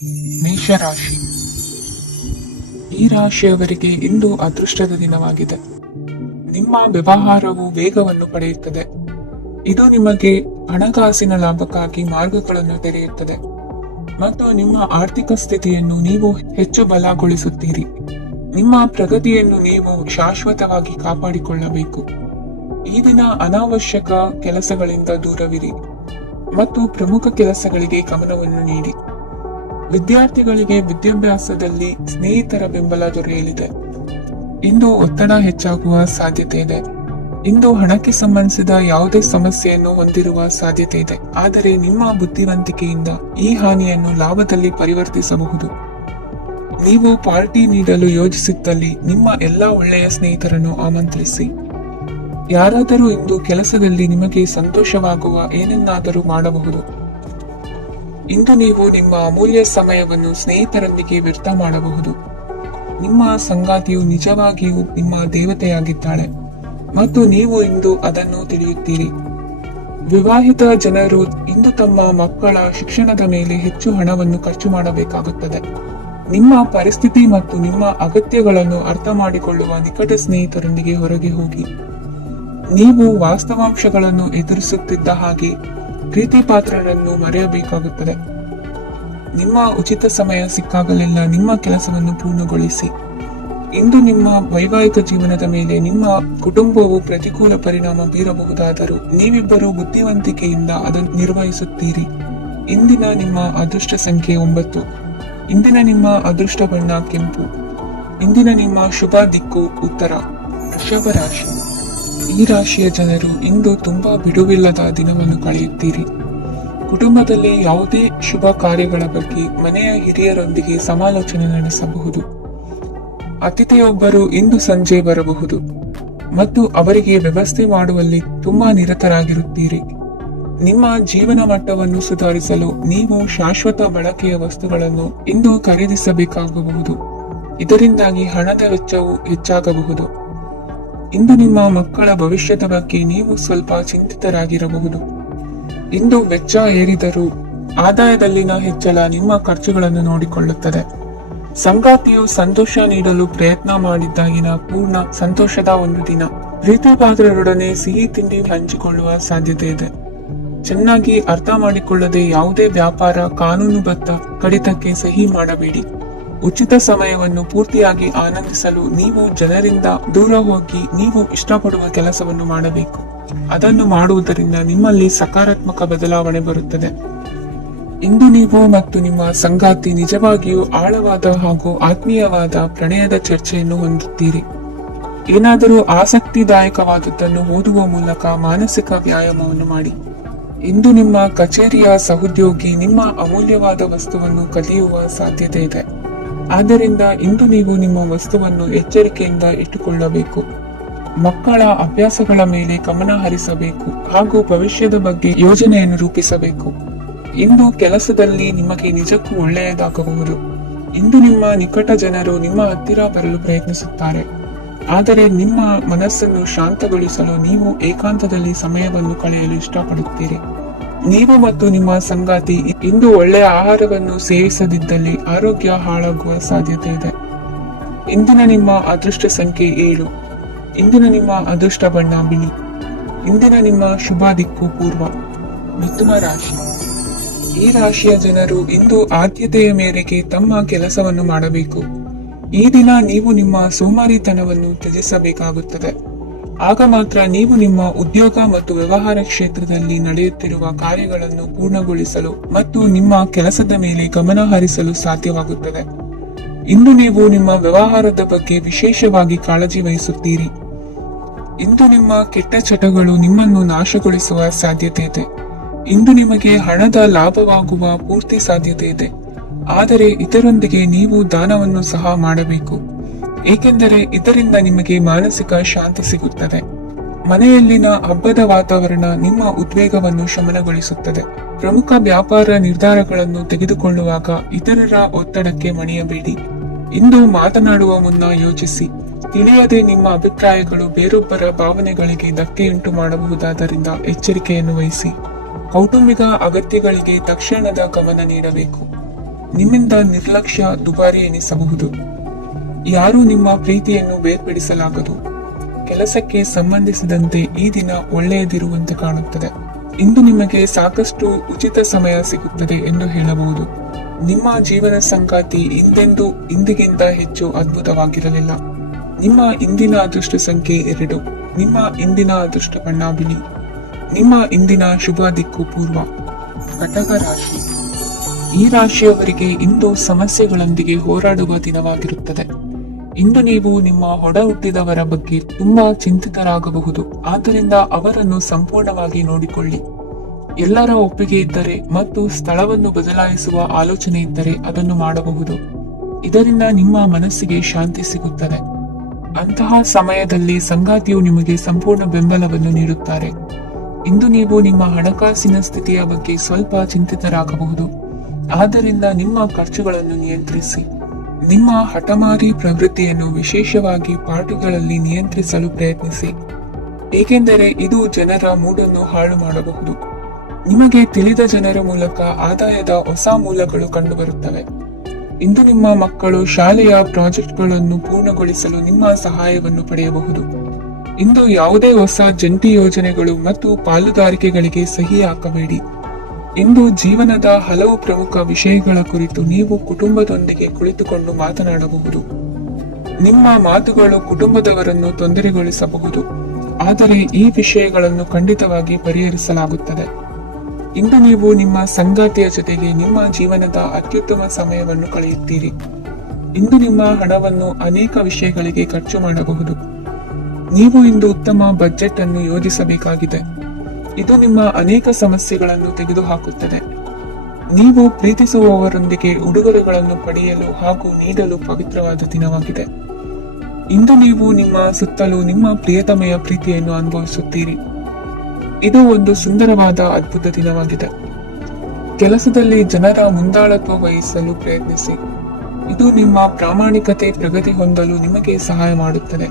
ಮೇಷರಾಶಿ. ಈ ರಾಶಿಯವರಿಗೆ ಇಂದು ಅದೃಷ್ಟದ ದಿನವಾಗಿದೆ. ನಿಮ್ಮ ವ್ಯವಹಾರವು ವೇಗವನ್ನು ಪಡೆಯುತ್ತದೆ. ಇದು ನಿಮಗೆ ಹಣಕಾಸಿನ ಲಾಭಕ್ಕಾಗಿ ಮಾರ್ಗಗಳನ್ನು ತೆರೆಯುತ್ತದೆ ಮತ್ತು ನಿಮ್ಮ ಆರ್ಥಿಕ ಸ್ಥಿತಿಯನ್ನು ನೀವು ಹೆಚ್ಚು ಬಲಗೊಳಿಸುತ್ತೀರಿ. ನಿಮ್ಮ ಪ್ರಗತಿಯನ್ನು ನೀವು ಶಾಶ್ವತವಾಗಿ ಕಾಪಾಡಿಕೊಳ್ಳಬೇಕು. ಈ ದಿನ ಅನಾವಶ್ಯಕ ಕೆಲಸಗಳಿಂದ ದೂರವಿರಿ ಮತ್ತು ಪ್ರಮುಖ ಕೆಲಸಗಳಿಗೆ ಗಮನವನ್ನು ನೀಡಿ. ವಿದ್ಯಾರ್ಥಿಗಳಿಗೆ ವಿದ್ಯಾಭ್ಯಾಸದಲ್ಲಿ ಸ್ನೇಹಿತರ ಬೆಂಬಲ ದೊರೆಯಲಿದೆ. ಇಂದು ಒತ್ತಡ ಹೆಚ್ಚಾಗುವ ಸಾಧ್ಯತೆ ಇದೆ. ಇಂದು ಹಣಕ್ಕೆ ಸಂಬಂಧಿಸಿದ ಯಾವುದೇ ಸಮಸ್ಯೆಯನ್ನು ಹೊಂದಿರುವ ಸಾಧ್ಯತೆ ಇದೆ, ಆದರೆ ನಿಮ್ಮ ಬುದ್ಧಿವಂತಿಕೆಯಿಂದ ಈ ಹಾನಿಯನ್ನು ಲಾಭದಲ್ಲಿ ಪರಿವರ್ತಿಸಬಹುದು. ನೀವು ಪಾರ್ಟಿ ನೀಡಲು ಯೋಜಿಸಿದ್ದಲ್ಲಿ ನಿಮ್ಮ ಎಲ್ಲಾ ಒಳ್ಳೆಯ ಸ್ನೇಹಿತರನ್ನು ಆಮಂತ್ರಿಸಿ. ಯಾರಾದರೂ ಇಂದು ಕೆಲಸದಲ್ಲಿ ನಿಮಗೆ ಸಂತೋಷವಾಗುವ ಏನನ್ನಾದರೂ ಮಾಡಬಹುದು. ಇಂದು ನೀವು ನಿಮ್ಮ ಅಮೂಲ್ಯ ಸಮಯವನ್ನು ಸ್ನೇಹಿತರೊಂದಿಗೆ ವ್ಯರ್ಥ ಮಾಡಬಹುದು. ನಿಮ್ಮ ಸಂಗಾತಿಯು ನಿಜವಾಗಿಯೂ ನಿಮ್ಮ ದೇವತೆಯಾಗಿದ್ದಾಳೆ ಮತ್ತು ನೀವು ಇಂದು ಅದನ್ನು ತಿಳಿಯುತ್ತೀರಿ. ವಿವಾಹಿತ ಜನರು ಇಂದು ತಮ್ಮ ಮಕ್ಕಳ ಶಿಕ್ಷಣದ ಮೇಲೆ ಹೆಚ್ಚು ಹಣವನ್ನು ಖರ್ಚು ಮಾಡಬೇಕಾಗುತ್ತದೆ. ನಿಮ್ಮ ಪರಿಸ್ಥಿತಿ ಮತ್ತು ನಿಮ್ಮ ಅಗತ್ಯಗಳನ್ನು ಅರ್ಥ ಮಾಡಿಕೊಳ್ಳುವ ನಿಕಟ ಸ್ನೇಹಿತರೊಂದಿಗೆ ಹೊರಗೆ ಹೋಗಿ. ನೀವು ವಾಸ್ತವಾಂಶಗಳನ್ನು ಎದುರಿಸುತ್ತಿದ್ದ ಹಾಗೆ ಪ್ರೀತಿ ಪಾತ್ರರನ್ನು ಮರೆಯಬೇಕಾಗುತ್ತದೆ. ನಿಮ್ಮ ಉಚಿತ ಸಮಯ ಸಿಕ್ಕಾಗಲೆಲ್ಲ ನಿಮ್ಮ ಕೆಲಸವನ್ನು ಪೂರ್ಣಗೊಳಿಸಿ. ಇಂದು ನಿಮ್ಮ ವೈವಾಹಿಕ ಜೀವನದ ಮೇಲೆ ನಿಮ್ಮ ಕುಟುಂಬವು ಪ್ರತಿಕೂಲ ಪರಿಣಾಮ ಬೀರಬಹುದಾದರೂ ನೀವಿಬ್ಬರು ಬುದ್ಧಿವಂತಿಕೆಯಿಂದ ಅದನ್ನು ನಿರ್ವಹಿಸುತ್ತೀರಿ. ಇಂದಿನ ನಿಮ್ಮ ಅದೃಷ್ಟ ಸಂಖ್ಯೆ 9. ಇಂದಿನ ನಿಮ್ಮ ಅದೃಷ್ಟ ಬಣ್ಣ ಕೆಂಪು. ಇಂದಿನ ನಿಮ್ಮ ಶುಭ ದಿಕ್ಕು ಉತ್ತರ. ವೃಷಭ ರಾಶಿ. ಈ ರಾಶಿಯ ಜನರು ಇಂದು ತುಂಬಾ ಬಿಡುವಿಲ್ಲದ ದಿನವನ್ನು ಕಳೆಯುತ್ತೀರಿ. ಕುಟುಂಬದಲ್ಲಿ ಯಾವುದೇ ಶುಭ ಕಾರ್ಯಗಳ ಬಗ್ಗೆ ಮನೆಯ ಹಿರಿಯರೊಂದಿಗೆ ಸಮಾಲೋಚನೆ ನಡೆಸಬಹುದು. ಅತಿಥಿಯೊಬ್ಬರು ಇಂದು ಸಂಜೆ ಬರಬಹುದು ಮತ್ತು ಅವರಿಗೆ ವ್ಯವಸ್ಥೆ ಮಾಡುವಲ್ಲಿ ತುಂಬಾ ನಿರತರಾಗಿರುತ್ತೀರಿ. ನಿಮ್ಮ ಜೀವನ ಮಟ್ಟವನ್ನು ಸುಧಾರಿಸಲು ನೀವು ಶಾಶ್ವತ ಬಳಕೆಯ ವಸ್ತುಗಳನ್ನು ಇಂದು ಖರೀದಿಸಬೇಕಾಗಬಹುದು. ಇದರಿಂದಾಗಿ ಹಣದ ವೆಚ್ಚವು ಹೆಚ್ಚಾಗಬಹುದು. ಇಂದು ನಿಮ್ಮ ಮಕ್ಕಳ ಭವಿಷ್ಯದ ಬಗ್ಗೆ ನೀವು ಸ್ವಲ್ಪ ಚಿಂತಿತರಾಗಿರಬಹುದು. ಇಂದು ವೆಚ್ಚ ಏರಿದರೂ ಆದಾಯದಲ್ಲಿನ ಹೆಚ್ಚಳ ನಿಮ್ಮ ಖರ್ಚುಗಳನ್ನು ನೋಡಿಕೊಳ್ಳುತ್ತದೆ. ಸಂಗಾತಿಯು ಸಂತೋಷ ನೀಡಲು ಪ್ರಯತ್ನ ಮಾಡಿದ್ದಾಗಿನ ಪೂರ್ಣ ಸಂತೋಷದ ಒಂದು ದಿನ. ಪ್ರೀತಿ ಪಾತ್ರರೊಡನೆ ಸಿಹಿ ತಿಂಡಿ ಹಂಚಿಕೊಳ್ಳುವ ಸಾಧ್ಯತೆ ಇದೆ. ಚೆನ್ನಾಗಿ ಅರ್ಥ ಮಾಡಿಕೊಳ್ಳದೆ ಯಾವುದೇ ವ್ಯಾಪಾರ ಕಾನೂನುಬದ್ಧ ಕಡಿತಕ್ಕೆ ಸಹಿ ಮಾಡಬೇಡಿ. ಉಚಿತ ಸಮಯವನ್ನು ಪೂರ್ತಿಯಾಗಿ ಆನಂದಿಸಲು ನೀವು ಜನರಿಂದ ದೂರ ಹೋಗಿ ನೀವು ಇಷ್ಟಪಡುವ ಕೆಲಸವನ್ನು ಮಾಡಬೇಕು. ಅದನ್ನು ಮಾಡುವುದರಿಂದ ನಿಮ್ಮಲ್ಲಿ ಸಕಾರಾತ್ಮಕ ಬದಲಾವಣೆ ಬರುತ್ತದೆ. ಇಂದು ನೀವು ಮತ್ತು ನಿಮ್ಮ ಸಂಗಾತಿ ನಿಜವಾಗಿಯೂ ಆಳವಾದ ಹಾಗೂ ಆತ್ಮೀಯವಾದ ಪ್ರಣಯದ ಚರ್ಚೆಯನ್ನು ಹೊಂದುತ್ತೀರಿ. ಏನಾದರೂ ಆಸಕ್ತಿದಾಯಕವಾದದ್ದನ್ನು ಓದುವ ಮೂಲಕ ಮಾನಸಿಕ ವ್ಯಾಯಾಮವನ್ನು ಮಾಡಿ. ಇಂದು ನಿಮ್ಮ ಕಚೇರಿಯ ಸಹೋದ್ಯೋಗಿ ನಿಮ್ಮ ಅಮೂಲ್ಯವಾದ ವಸ್ತುವನ್ನು ಕದಿಯುವ ಸಾಧ್ಯತೆ ಇದೆ. ಆದ್ದರಿಂದ ಇಂದು ನೀವು ನಿಮ್ಮ ವಸ್ತುವನ್ನು ಎಚ್ಚರಿಕೆಯಿಂದ ಇಟ್ಟುಕೊಳ್ಳಬೇಕು. ಮಕ್ಕಳ ಅಭ್ಯಾಸಗಳ ಮೇಲೆ ಗಮನ ಹರಿಸಬೇಕು ಹಾಗೂ ಭವಿಷ್ಯದ ಬಗ್ಗೆ ಯೋಜನೆಯನ್ನು ರೂಪಿಸಬೇಕು. ಇಂದು ಕೆಲಸದಲ್ಲಿ ನಿಮಗೆ ನಿಜಕ್ಕೂ ಒಳ್ಳೆಯದಾಗಬಹುದು. ಇಂದು ನಿಮ್ಮ ನಿಕಟ ಜನರು ನಿಮ್ಮ ಹತ್ತಿರ ಬರಲು ಪ್ರಯತ್ನಿಸುತ್ತಾರೆ, ಆದರೆ ನಿಮ್ಮ ಮನಸ್ಸನ್ನು ಶಾಂತಗೊಳಿಸಲು ನೀವು ಏಕಾಂತದಲ್ಲಿ ಸಮಯವನ್ನು ಕಳೆಯಲು ಇಷ್ಟಪಡುತ್ತೀರಿ. ನೀವು ಮತ್ತು ನಿಮ್ಮ ಸಂಗಾತಿ ಇಂದು ಒಳ್ಳೆಯ ಆಹಾರವನ್ನು ಸೇವಿಸದಿದ್ದಲ್ಲಿ ಆರೋಗ್ಯ ಹಾಳಾಗುವ ಸಾಧ್ಯತೆ ಇದೆ. ಇಂದಿನ ನಿಮ್ಮ ಅದೃಷ್ಟ ಸಂಖ್ಯೆ 7. ಇಂದಿನ ನಿಮ್ಮ ಅದೃಷ್ಟ ಬಣ್ಣ ಬಿಳಿ. ಇಂದಿನ ನಿಮ್ಮ ಶುಭ ದಿಕ್ಕು ಪೂರ್ವ. ಮಿಥುನ ರಾಶಿ. ಈ ರಾಶಿಯ ಜನರು ಇಂದು ಆದ್ಯತೆಯ ಮೇರೆಗೆ ತಮ್ಮ ಕೆಲಸವನ್ನು ಮಾಡಬೇಕು. ಈ ದಿನ ನೀವು ನಿಮ್ಮ ಸೋಮಾರಿತನವನ್ನು ತ್ಯಜಿಸಬೇಕಾಗುತ್ತದೆ. ಆಗ ಮಾತ್ರ ನೀವು ನಿಮ್ಮ ಉದ್ಯೋಗ ಮತ್ತು ವ್ಯವಹಾರ ಕ್ಷೇತ್ರದಲ್ಲಿ ನಡೆಯುತ್ತಿರುವ ಕಾರ್ಯಗಳನ್ನು ಪೂರ್ಣಗೊಳಿಸಲು ಮತ್ತು ನಿಮ್ಮ ಕೆಲಸದ ಮೇಲೆ ಗಮನ ಹರಿಸಲು ಸಾಧ್ಯವಾಗುತ್ತದೆ. ಇಂದು ನೀವು ನಿಮ್ಮ ವ್ಯವಹಾರದ ಬಗ್ಗೆ ವಿಶೇಷವಾಗಿ ಕಾಳಜಿ ವಹಿಸುತ್ತೀರಿ. ಇಂದು ನಿಮ್ಮ ಕೆಟ್ಟ ಚಟಗಳು ನಿಮ್ಮನ್ನು ನಾಶಗೊಳಿಸುವ ಸಾಧ್ಯತೆ ಇದೆ. ಇಂದು ನಿಮಗೆ ಹಣದ ಲಾಭವಾಗುವ ಪೂರ್ತಿ ಸಾಧ್ಯತೆ ಇದೆ, ಆದರೆ ಇದರೊಂದಿಗೆ ನೀವು ದಾನವನ್ನು ಸಹ ಮಾಡಬೇಕು, ಏಕೆಂದರೆ ಇದರಿಂದ ನಿಮಗೆ ಮಾನಸಿಕ ಶಾಂತಿ ಸಿಗುತ್ತದೆ. ಮನೆಯಲ್ಲಿನ ಹಬ್ಬದ ವಾತಾವರಣ ನಿಮ್ಮ ಉದ್ವೇಗವನ್ನು ಶಮನಗೊಳಿಸುತ್ತದೆ. ಪ್ರಮುಖ ವ್ಯಾಪಾರ ನಿರ್ಧಾರಗಳನ್ನು ತೆಗೆದುಕೊಳ್ಳುವಾಗ ಇತರರ ಒತ್ತಡಕ್ಕೆ ಮಣಿಯಬೇಡಿ. ಇಂದು ಮಾತನಾಡುವ ಮುನ್ನ ಯೋಚಿಸಿ. ತಿಳಿಯದೆ ನಿಮ್ಮ ಅಭಿಪ್ರಾಯಗಳು ಬೇರೊಬ್ಬರ ಭಾವನೆಗಳಿಗೆ ಧಕ್ಕೆಯುಂಟು ಮಾಡಬಹುದಾದ್ದರಿಂದ ಎಚ್ಚರಿಕೆಯನ್ನು ವಹಿಸಿ. ಕೌಟುಂಬಿಕ ಅಗತ್ಯಗಳಿಗೆ ತಕ್ಷಣದ ಗಮನ ನೀಡಬೇಕು. ನಿಮ್ಮಿಂದ ನಿರ್ಲಕ್ಷ್ಯ ದುಬಾರಿ ಎನಿಸಬಹುದು. ಯಾರೂ ನಿಮ್ಮ ಪ್ರೀತಿಯನ್ನು ಬೇರ್ಪಡಿಸಲಾಗದು. ಕೆಲಸಕ್ಕೆ ಸಂಬಂಧಿಸಿದಂತೆ ಈ ದಿನ ಒಳ್ಳೆಯದಿರುವಂತೆ ಕಾಣುತ್ತದೆ. ಇಂದು ನಿಮಗೆ ಸಾಕಷ್ಟು ಉಚಿತ ಸಮಯ ಸಿಗುತ್ತದೆ ಎಂದು ಹೇಳಬಹುದು. ನಿಮ್ಮ ಜೀವನ ಸಂಗಾತಿ ಇಂದಿಗಿಂತ ಹೆಚ್ಚು ಅದ್ಭುತವಾಗಿರಲಿಲ್ಲ. ನಿಮ್ಮ ಇಂದಿನ ಅದೃಷ್ಟ ಸಂಖ್ಯೆ 2. ನಿಮ್ಮ ಇಂದಿನ ಅದೃಷ್ಟ ಬಣ್ಣ ಬಿಳಿ. ನಿಮ್ಮ ಇಂದಿನ ಶುಭ ದಿಕ್ಕು ಪೂರ್ವ. ಕಟಕ ರಾಶಿ. ಈ ರಾಶಿಯವರಿಗೆ ಇಂದು ಸಮಸ್ಯೆಗಳೊಂದಿಗೆ ಹೋರಾಡುವ ದಿನವಾಗಿರುತ್ತದೆ. ಇಂದು ನೀವು ನಿಮ್ಮ ಒಡ ಹುಟ್ಟಿದವರ ಬಗ್ಗೆ ತುಂಬಾ ಚಿಂತಿತರಾಗಬಹುದು. ಆದ್ದರಿಂದ ಅವರನ್ನು ಸಂಪೂರ್ಣವಾಗಿ ನೋಡಿಕೊಳ್ಳಿ. ಎಲ್ಲರ ಒಪ್ಪಿಗೆ ಇದ್ದರೆ ಮತ್ತು ಸ್ಥಳವನ್ನು ಬದಲಾಯಿಸುವ ಆಲೋಚನೆ ಇದ್ದರೆ ಅದನ್ನು ಮಾಡಬಹುದು. ಇದರಿಂದ ನಿಮ್ಮ ಮನಸ್ಸಿಗೆ ಶಾಂತಿ ಸಿಗುತ್ತದೆ. ಅಂತಹ ಸಮಯದಲ್ಲಿ ಸಂಗಾತಿಯು ನಿಮಗೆ ಸಂಪೂರ್ಣ ಬೆಂಬಲವನ್ನು ನೀಡುತ್ತಾರೆ. ಇಂದು ನೀವು ನಿಮ್ಮ ಹಣಕಾಸಿನ ಸ್ಥಿತಿಯ ಬಗ್ಗೆ ಸ್ವಲ್ಪ ಚಿಂತಿತರಾಗಬಹುದು. ಆದ್ದರಿಂದ ನಿಮ್ಮ ಖರ್ಚುಗಳನ್ನು ನಿಯಂತ್ರಿಸಿ. ನಿಮ್ಮ ಹಠಮಾರಿ ಪ್ರವೃತ್ತಿಯನ್ನು ವಿಶೇಷವಾಗಿ ಪಾರ್ಟಿಗಳಲ್ಲಿ ನಿಯಂತ್ರಿಸಲು ಪ್ರಯತ್ನಿಸಿ, ಏಕೆಂದರೆ ಇದು ಜನರ ಮೂಡನ್ನು ಹಾಳು ಮಾಡಬಹುದು. ನಿಮಗೆ ತಿಳಿದ ಜನರ ಮೂಲಕ ಆದಾಯದ ಹೊಸ ಮೂಲಗಳು ಕಂಡುಬರುತ್ತವೆ. ಇಂದು ನಿಮ್ಮ ಮಕ್ಕಳು ಶಾಲೆಯ ಪ್ರಾಜೆಕ್ಟ್ಗಳನ್ನು ಪೂರ್ಣಗೊಳಿಸಲು ನಿಮ್ಮ ಸಹಾಯವನ್ನು ಪಡೆಯಬಹುದು. ಇಂದು ಯಾವುದೇ ಹೊಸ ಜಂಟಿ ಯೋಜನೆಗಳು ಮತ್ತು ಪಾಲುದಾರಿಕೆಗಳಿಗೆ ಸಹಿ ಹಾಕಬೇಡಿ. ಇಂದು ಜೀವನದ ಹಲವು ಪ್ರಮುಖ ವಿಷಯಗಳ ಕುರಿತು ನೀವು ಕುಟುಂಬದೊಂದಿಗೆ ಕುಳಿತುಕೊಂಡು ಮಾತನಾಡಬಹುದು. ನಿಮ್ಮ ಮಾತುಗಳು ಕುಟುಂಬದವರನ್ನು ತೊಂದರೆಗೊಳಿಸಬಹುದು, ಆದರೆ ಈ ವಿಷಯಗಳನ್ನು ಖಂಡಿತವಾಗಿ ಪರಿಹರಿಸಲಾಗುತ್ತದೆ. ಇಂದು ನೀವು ನಿಮ್ಮ ಸಂಗಾತಿಯ ಜೊತೆಗೆ ನಿಮ್ಮ ಜೀವನದ ಅತ್ಯುತ್ತಮ ಸಮಯವನ್ನು ಕಳೆಯುತ್ತೀರಿ. ಇಂದು ನಿಮ್ಮ ಹಣವನ್ನು ಅನೇಕ ವಿಷಯಗಳಿಗೆ ಖರ್ಚು ಮಾಡಬಹುದು. ನೀವು ಇಂದು ಉತ್ತಮ ಬಜೆಟ್ ಅನ್ನು ಯೋಜಿಸಬೇಕಾಗಿದೆ. ಇದು ನಿಮ್ಮ ಅನೇಕ ಸಮಸ್ಯೆಗಳನ್ನು ತೆಗೆದುಹಾಕುತ್ತದೆ. ನೀವು ಪ್ರೀತಿಸುವವರೊಂದಿಗೆ ಉಡುಗೊರೆಗಳನ್ನು ಪಡೆಯಲು ಹಾಗೂ ನೀಡಲು ಪವಿತ್ರವಾದ ದಿನವಾಗಿದೆ. ಇಂದು ನೀವು ನಿಮ್ಮ ಸುತ್ತಲೂ ನಿಮ್ಮ ಪ್ರಿಯತಮೆಯ ಪ್ರೀತಿಯನ್ನು ಅನುಭವಿಸುತ್ತೀರಿ. ಇದು ಒಂದು ಸುಂದರವಾದ ಅದ್ಭುತ ದಿನವಾಗಿದೆ. ಕೆಲಸದಲ್ಲಿ ಜನರ ಮುಂದಾಳತ್ವ ವಹಿಸಲು ಪ್ರಯತ್ನಿಸಿ. ಇದು ನಿಮ್ಮ ಪ್ರಾಮಾಣಿಕತೆ ಪ್ರಗತಿ ಹೊಂದಲು ನಿಮಗೆ ಸಹಾಯ ಮಾಡುತ್ತದೆ.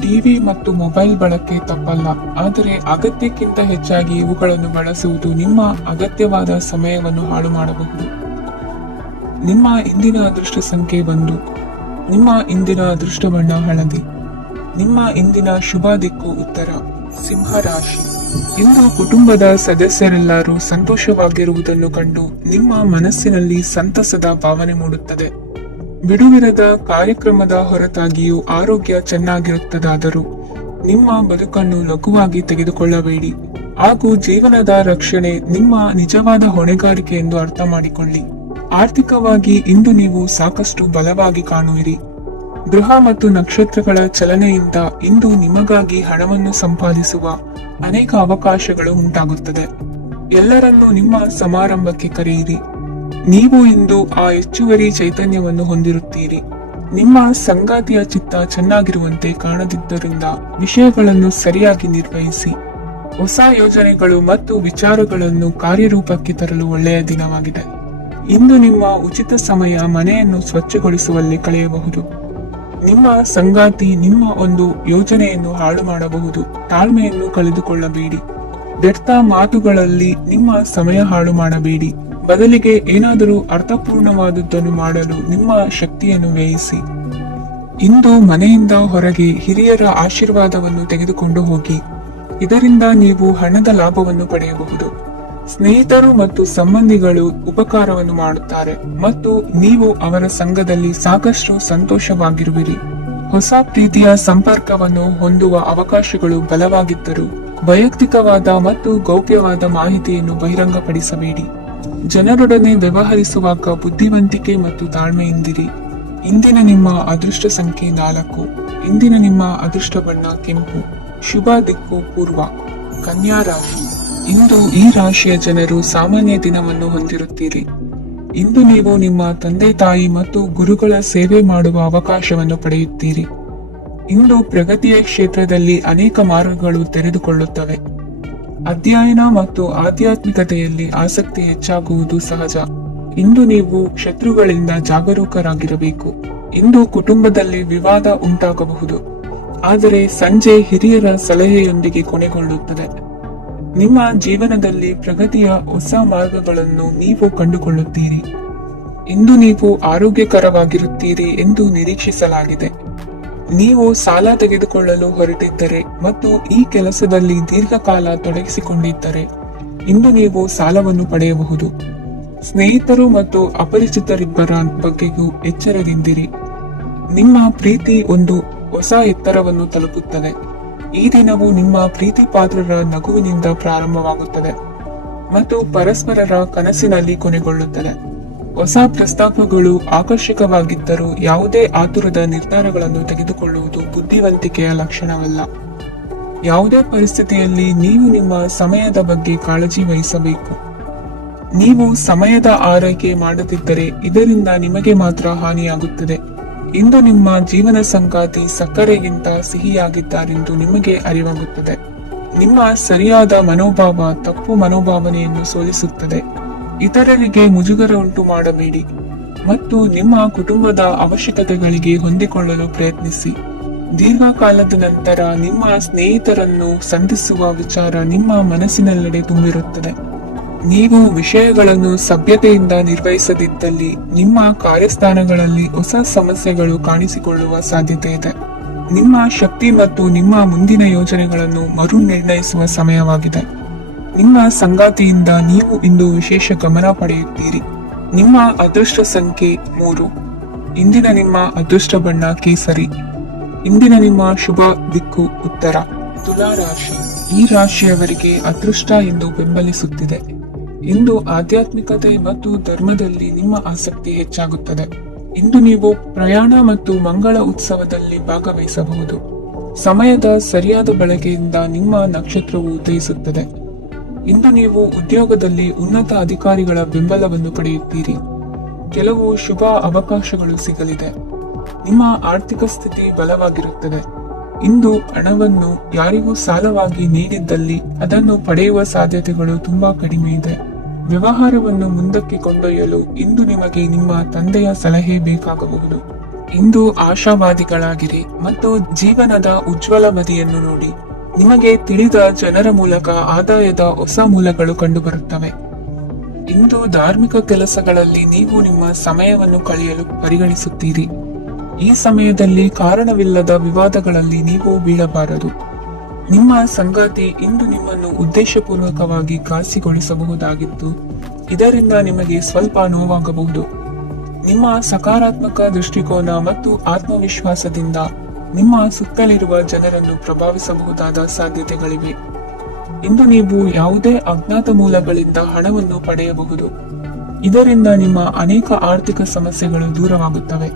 ಟಿವಿ ಮತ್ತು ಮೊಬೈಲ್ ಬಳಕೆ ತಪ್ಪಲ್ಲ, ಆದರೆ ಅಗತ್ಯಕ್ಕಿಂತ ಹೆಚ್ಚಾಗಿ ಇವುಗಳನ್ನು ಬಳಸುವುದು ನಿಮ್ಮ ಅಗತ್ಯವಾದ ಸಮಯವನ್ನು ಹಾಳು ಮಾಡಬಹುದು. ನಿಮ್ಮ ಇಂದಿನ ಅದೃಷ್ಟ ಸಂಖ್ಯೆ 1. ನಿಮ್ಮ ಇಂದಿನ ಅದೃಷ್ಟ ಬಣ್ಣ ಹಳದಿ. ನಿಮ್ಮ ಇಂದಿನ ಶುಭ ದಿಕ್ಕು ಉತ್ತರ. ಸಿಂಹ ರಾಶಿ. ಇಂದು ಕುಟುಂಬದ ಸದಸ್ಯರೆಲ್ಲರೂ ಸಂತೋಷವಾಗಿರುವುದನ್ನು ಕಂಡು ನಿಮ್ಮ ಮನಸ್ಸಿನಲ್ಲಿ ಸಂತಸದ ಭಾವನೆ ಮೂಡುತ್ತದೆ. ಬಿಡುವಿರದ ಕಾರ್ಯಕ್ರಮದ ಹೊರತಾಗಿಯೂ ಆರೋಗ್ಯ ಚೆನ್ನಾಗಿರುತ್ತದಾದರೂ ನಿಮ್ಮ ಬದುಕನ್ನು ಲಘುವಾಗಿ ತೆಗೆದುಕೊಳ್ಳಬೇಡಿ ಹಾಗೂ ಜೀವನದ ರಕ್ಷಣೆ ನಿಮ್ಮ ನಿಜವಾದ ಹೊಣೆಗಾರಿಕೆ ಎಂದು ಅರ್ಥ ಮಾಡಿಕೊಳ್ಳಿ. ಆರ್ಥಿಕವಾಗಿ ಇಂದು ನೀವು ಸಾಕಷ್ಟು ಬಲವಾಗಿ ಕಾಣುವಿರಿ. ಗೃಹ ಮತ್ತು ನಕ್ಷತ್ರಗಳ ಚಲನೆಯಿಂದ ಇಂದು ನಿಮಗಾಗಿ ಹಣವನ್ನು ಸಂಪಾದಿಸುವ ಅನೇಕ ಅವಕಾಶಗಳು ಉಂಟಾಗುತ್ತದೆ. ಎಲ್ಲರನ್ನೂ ನಿಮ್ಮ ಸಮಾರಂಭಕ್ಕೆ ಕರೆಯಿರಿ. ನೀವು ಇಂದು ಆ ಹೆಚ್ಚುವರಿ ಚೈತನ್ಯವನ್ನು ಹೊಂದಿರುತ್ತೀರಿ. ನಿಮ್ಮ ಸಂಗಾತಿಯ ಚಿತ್ತ ಚೆನ್ನಾಗಿರುವಂತೆ ಕಾಣದಿದ್ದರಿಂದ ವಿಷಯಗಳನ್ನು ಸರಿಯಾಗಿ ನಿರ್ವಹಿಸಿ. ಹೊಸ ಯೋಜನೆಗಳು ಮತ್ತು ವಿಚಾರಗಳನ್ನು ಕಾರ್ಯರೂಪಕ್ಕೆ ತರಲು ಒಳ್ಳೆಯ ದಿನವಾಗಿದೆ. ಇಂದು ನಿಮ್ಮ ಉಚಿತ ಸಮಯ ಮನೆಯನ್ನು ಸ್ವಚ್ಛಗೊಳಿಸುವಲ್ಲಿ ಕಳೆಯಬಹುದು. ನಿಮ್ಮ ಸಂಗಾತಿ ನಿಮ್ಮ ಒಂದು ಯೋಜನೆಯನ್ನು ಹಾಳು ಮಾಡಬಹುದು. ತಾಳ್ಮೆಯನ್ನು ಕಳೆದುಕೊಳ್ಳಬೇಡಿ. ವ್ಯರ್ಥ ಮಾತುಗಳಲ್ಲಿ ನಿಮ್ಮ ಸಮಯ ಹಾಳು ಮಾಡಬೇಡಿ. ಬದಲಿಗೆ ಏನಾದರೂ ಅರ್ಥಪೂರ್ಣವಾದುದನ್ನು ಮಾಡಲು ನಿಮ್ಮ ಶಕ್ತಿಯನ್ನು ವ್ಯಯಿಸಿ. ಇಂದು ಮನೆಯಿಂದ ಹೊರಗೆ ಹಿರಿಯರ ಆಶೀರ್ವಾದವನ್ನು ತೆಗೆದುಕೊಂಡು ಹೋಗಿ. ಇದರಿಂದ ನೀವು ಹಣದ ಲಾಭವನ್ನು ಪಡೆಯಬಹುದು. ಸ್ನೇಹಿತರು ಮತ್ತು ಸಂಬಂಧಿಗಳು ಉಪಕಾರವನ್ನು ಮಾಡುತ್ತಾರೆ ಮತ್ತು ನೀವು ಅವರ ಸಂಘದಲ್ಲಿ ಸಾಕಷ್ಟು ಸಂತೋಷವಾಗಿರುವಿರಿ. ಹೊಸ ಪ್ರೀತಿಯ ಸಂಪರ್ಕವನ್ನು ಹೊಂದುವ ಅವಕಾಶಗಳು ಬಲವಾಗಿದ್ದರೂ ವೈಯಕ್ತಿಕವಾದ ಮತ್ತು ಗೌಪ್ಯವಾದ ಮಾಹಿತಿಯನ್ನು ಬಹಿರಂಗಪಡಿಸಬೇಡಿ. ಜನರೊಡನೆ ವ್ಯವಹರಿಸುವಾಗ ಬುದ್ಧಿವಂತಿಕೆ ಮತ್ತು ತಾಳ್ಮೆಯಿಂದಿರಿ. ಇಂದಿನ ನಿಮ್ಮ ಅದೃಷ್ಟ ಸಂಖ್ಯೆ 4. ಇಂದಿನ ನಿಮ್ಮ ಅದೃಷ್ಟ ಬಣ್ಣ ಕೆಂಪು. ಶುಭ ದಿಕ್ಕು ಪೂರ್ವ. ಕನ್ಯಾ ರಾಶಿ. ಇಂದು ಈ ರಾಶಿಯ ಜನರು ಸಾಮಾನ್ಯ ದಿನವನ್ನು ಹೊಂದಿರುತ್ತೀರಿ. ಇಂದು ನೀವು ನಿಮ್ಮ ತಂದೆ ತಾಯಿ ಮತ್ತು ಗುರುಗಳ ಸೇವೆ ಮಾಡುವ ಅವಕಾಶವನ್ನು ಪಡೆಯುತ್ತೀರಿ. ಇಂದು ಪ್ರಗತಿಯ ಕ್ಷೇತ್ರದಲ್ಲಿ ಅನೇಕ ಮಾರ್ಗಗಳು ತೆರೆದುಕೊಳ್ಳುತ್ತವೆ. ಅಧ್ಯಯನ ಮತ್ತು ಆಧ್ಯಾತ್ಮಿಕತೆಯಲ್ಲಿ ಆಸಕ್ತಿ ಹೆಚ್ಚಾಗುವುದು ಸಹಜ. ಇಂದು ನೀವು ಶತ್ರುಗಳಿಂದ ಜಾಗರೂಕರಾಗಿರಬೇಕು. ಇಂದು ಕುಟುಂಬದಲ್ಲಿ ವಿವಾದ ಉಂಟಾಗಬಹುದು, ಆದರೆ ಸಂಜೆ ಹಿರಿಯರ ಸಲಹೆಯೊಂದಿಗೆ ಕೊನೆಗೊಳ್ಳುತ್ತದೆ. ನಿಮ್ಮ ಜೀವನದಲ್ಲಿ ಪ್ರಗತಿಯ ಹೊಸ ಮಾರ್ಗಗಳನ್ನು ನೀವು ಕಂಡುಕೊಳ್ಳುತ್ತೀರಿ. ಇಂದು ನೀವು ಆರೋಗ್ಯಕರವಾಗಿರುತ್ತೀರಿ ಎಂದು ನಿರೀಕ್ಷಿಸಲಾಗಿದೆ. ನೀವು ಸಾಲ ತೆಗೆದುಕೊಳ್ಳಲು ಹೊರಟಿದ್ದರೆ ಮತ್ತು ಈ ಕೆಲಸದಲ್ಲಿ ದೀರ್ಘಕಾಲ ತೊಡಗಿಸಿಕೊಂಡಿದ್ದರೆ ಇಂದು ನೀವು ಸಾಲವನ್ನು ಪಡೆಯಬಹುದು. ಸ್ನೇಹಿತರು ಮತ್ತು ಅಪರಿಚಿತರಿಬ್ಬರ ಬಗ್ಗೆಯೂ ಎಚ್ಚರದಿಂದಿರಿ. ನಿಮ್ಮ ಪ್ರೀತಿ ಒಂದು ಹೊಸ ಎತ್ತರವನ್ನು ತಲುಪುತ್ತದೆ. ಈ ದಿನವು ನಿಮ್ಮ ಪ್ರೀತಿ ಪಾತ್ರರ ನಗುವಿನಿಂದ ಪ್ರಾರಂಭವಾಗುತ್ತದೆ ಮತ್ತು ಪರಸ್ಪರರ ಕನಸಿನಲ್ಲಿ ಕೊನೆಗೊಳ್ಳುತ್ತದೆ. ಹೊಸ ಪ್ರಸ್ತಾಪಗಳು ಆಕರ್ಷಕವಾಗಿದ್ದರೂ ಯಾವುದೇ ಆತುರದ ನಿರ್ಧಾರಗಳನ್ನು ತೆಗೆದುಕೊಳ್ಳುವುದು ಬುದ್ಧಿವಂತಿಕೆಯ ಲಕ್ಷಣವಲ್ಲ. ಯಾವುದೇ ಪರಿಸ್ಥಿತಿಯಲ್ಲಿ ನೀವು ನಿಮ್ಮ ಸಮಯದ ಬಗ್ಗೆ ಕಾಳಜಿ ವಹಿಸಬೇಕು. ನೀವು ಸಮಯದ ಆರೈಕೆ ಮಾಡದಿದ್ದರೆ ಇದರಿಂದ ನಿಮಗೆ ಮಾತ್ರ ಹಾನಿಯಾಗುತ್ತದೆ. ಇಂದು ನಿಮ್ಮ ಜೀವನ ಸಂಗಾತಿ ಸಕ್ಕರೆಗಿಂತ ಸಿಹಿಯಾಗಿದ್ದಾರೆಂದು ನಿಮಗೆ ಅರಿವಾಗುತ್ತದೆ. ನಿಮ್ಮ ಸರಿಯಾದ ಮನೋಭಾವ ತಪ್ಪು ಮನೋಭಾವನೆಯನ್ನು ಸೋಲಿಸುತ್ತದೆ. ಇತರರಿಗೆ ಮುಜುಗರ ಉಂಟು ಮಾಡಬೇಡಿ ಮತ್ತು ನಿಮ್ಮ ಕುಟುಂಬದ ಅವಶ್ಯಕತೆಗಳಿಗೆ ಹೊಂದಿಕೊಳ್ಳಲು ಪ್ರಯತ್ನಿಸಿ. ದೀರ್ಘಕಾಲದ ನಂತರ ನಿಮ್ಮ ಸ್ನೇಹಿತರನ್ನು ಸಂಧಿಸುವ ವಿಚಾರ ನಿಮ್ಮ ಮನಸ್ಸಿನೆಲ್ಲೆಡೆ ತುಂಬಿರುತ್ತದೆ. ನೀವು ವಿಷಯಗಳನ್ನು ಸಭ್ಯತೆಯಿಂದ ನಿರ್ವಹಿಸದಿದ್ದಲ್ಲಿ ನಿಮ್ಮ ಕಾರ್ಯಸ್ಥಾನಗಳಲ್ಲಿ ಹೊಸ ಸಮಸ್ಯೆಗಳು ಕಾಣಿಸಿಕೊಳ್ಳುವ ಸಾಧ್ಯತೆ ಇದೆ. ನಿಮ್ಮ ಶಕ್ತಿ ಮತ್ತು ನಿಮ್ಮ ಮುಂದಿನ ಯೋಜನೆಗಳನ್ನು ಮರು ನಿರ್ಣಯಿಸುವ ಸಮಯವಾಗಿದೆ. ನಿಮ್ಮ ಸಂಗಾತಿಯಿಂದ ನೀವು ಇಂದು ವಿಶೇಷ ಗಮನ ಪಡೆಯುತ್ತೀರಿ. ನಿಮ್ಮ ಅದೃಷ್ಟ ಸಂಖ್ಯೆ 3. ಇಂದಿನ ನಿಮ್ಮ ಅದೃಷ್ಟ ಬಣ್ಣ ಕೇಸರಿ. ಇಂದಿನ ನಿಮ್ಮ ಶುಭ ದಿಕ್ಕು ಉತ್ತರ. ತುಲಾ ರಾಶಿ. ಈ ರಾಶಿಯವರಿಗೆ ಅದೃಷ್ಟ ಎಂದು ಬೆಂಬಲಿಸುತ್ತಿದೆ. ಇಂದು ಆಧ್ಯಾತ್ಮಿಕತೆ ಮತ್ತು ಧರ್ಮದಲ್ಲಿ ನಿಮ್ಮ ಆಸಕ್ತಿ ಹೆಚ್ಚಾಗುತ್ತದೆ. ಇಂದು ನೀವು ಪ್ರಯಾಣ ಮತ್ತು ಮಂಗಳ ಉತ್ಸವದಲ್ಲಿ ಭಾಗವಹಿಸಬಹುದು. ಸಮಯದ ಸರಿಯಾದ ಬಳಕೆಯಿಂದ ನಿಮ್ಮ ನಕ್ಷತ್ರವು ಉದಯಿಸುತ್ತದೆ. ಇಂದು ನೀವು ಉದ್ಯೋಗದಲ್ಲಿ ಉನ್ನತ ಅಧಿಕಾರಿಗಳ ಬೆಂಬಲವನ್ನು ಪಡೆಯುತ್ತೀರಿ. ಕೆಲವು ಶುಭ ಅವಕಾಶಗಳು ಸಿಗಲಿದೆ. ನಿಮ್ಮ ಆರ್ಥಿಕ ಸ್ಥಿತಿ ಬಲವಾಗಿರುತ್ತದೆ. ಇಂದು ಹಣವನ್ನು ಯಾರಿಗೂ ಸಾಲವಾಗಿ ನೀಡಿದ್ದಲ್ಲಿ ಅದನ್ನು ಪಡೆಯುವ ಸಾಧ್ಯತೆಗಳು ತುಂಬಾ ಕಡಿಮೆ ಇದೆ. ವ್ಯವಹಾರವನ್ನು ಮುಂದಕ್ಕೆ ಕೊಂಡೊಯ್ಯಲು ಇಂದು ನಿಮಗೆ ನಿಮ್ಮ ತಂದೆಯ ಸಲಹೆ ಬೇಕಾಗಬಹುದು. ಇಂದು ಆಶಾವಾದಿಗಳಾಗಿರಿ ಮತ್ತು ಜೀವನದ ಉಜ್ವಲ ಬದಿಯನ್ನು ನೋಡಿ. ನಿಮಗೆ ತಿಳಿದ ಜನರ ಮೂಲಕ ಆದಾಯದ ಹೊಸ ಮೂಲಗಳು ಕಂಡುಬರುತ್ತವೆ. ಇಂದು ಧಾರ್ಮಿಕ ಕೆಲಸಗಳಲ್ಲಿ ನೀವು ನಿಮ್ಮ ಸಮಯವನ್ನು ಕಳೆಯಲು ಪರಿಗಣಿಸುತ್ತೀರಿ. ಈ ಸಮಯದಲ್ಲಿ ಕಾರಣವಿಲ್ಲದ ವಿವಾದಗಳಲ್ಲಿ ನೀವು ಬೀಳಬಾರದು. ನಿಮ್ಮ ಸಂಗಾತಿ ಇಂದು ನಿಮ್ಮನ್ನು ಉದ್ದೇಶಪೂರ್ವಕವಾಗಿ ಘಾಸಿಗೊಳಿಸಬಹುದಾಗಿದ್ದು ಇದರಿಂದ ನಿಮಗೆ ಸ್ವಲ್ಪ ನೋವಾಗಬಹುದು. ನಿಮ್ಮ ಸಕಾರಾತ್ಮಕ ದೃಷ್ಟಿಕೋನ ಮತ್ತು ಆತ್ಮವಿಶ್ವಾಸದಿಂದ ನಿಮ್ಮ ಸುತ್ತಲಿರುವ ಜನರನ್ನು ಪ್ರಭಾವಿಸಬಹುದಾದ ಸಾಧ್ಯತೆಗಳಿವೆ. ಇಂದು ನೀವು ಯಾವುದೇ ಅಜ್ಞಾತ ಮೂಲಗಳಿಂದ ಹಣವನ್ನು ಪಡೆಯಬಹುದು. ಇದರಿಂದ ನಿಮ್ಮ ಅನೇಕ ಆರ್ಥಿಕ ಸಮಸ್ಯೆಗಳು ದೂರವಾಗುತ್ತವೆ.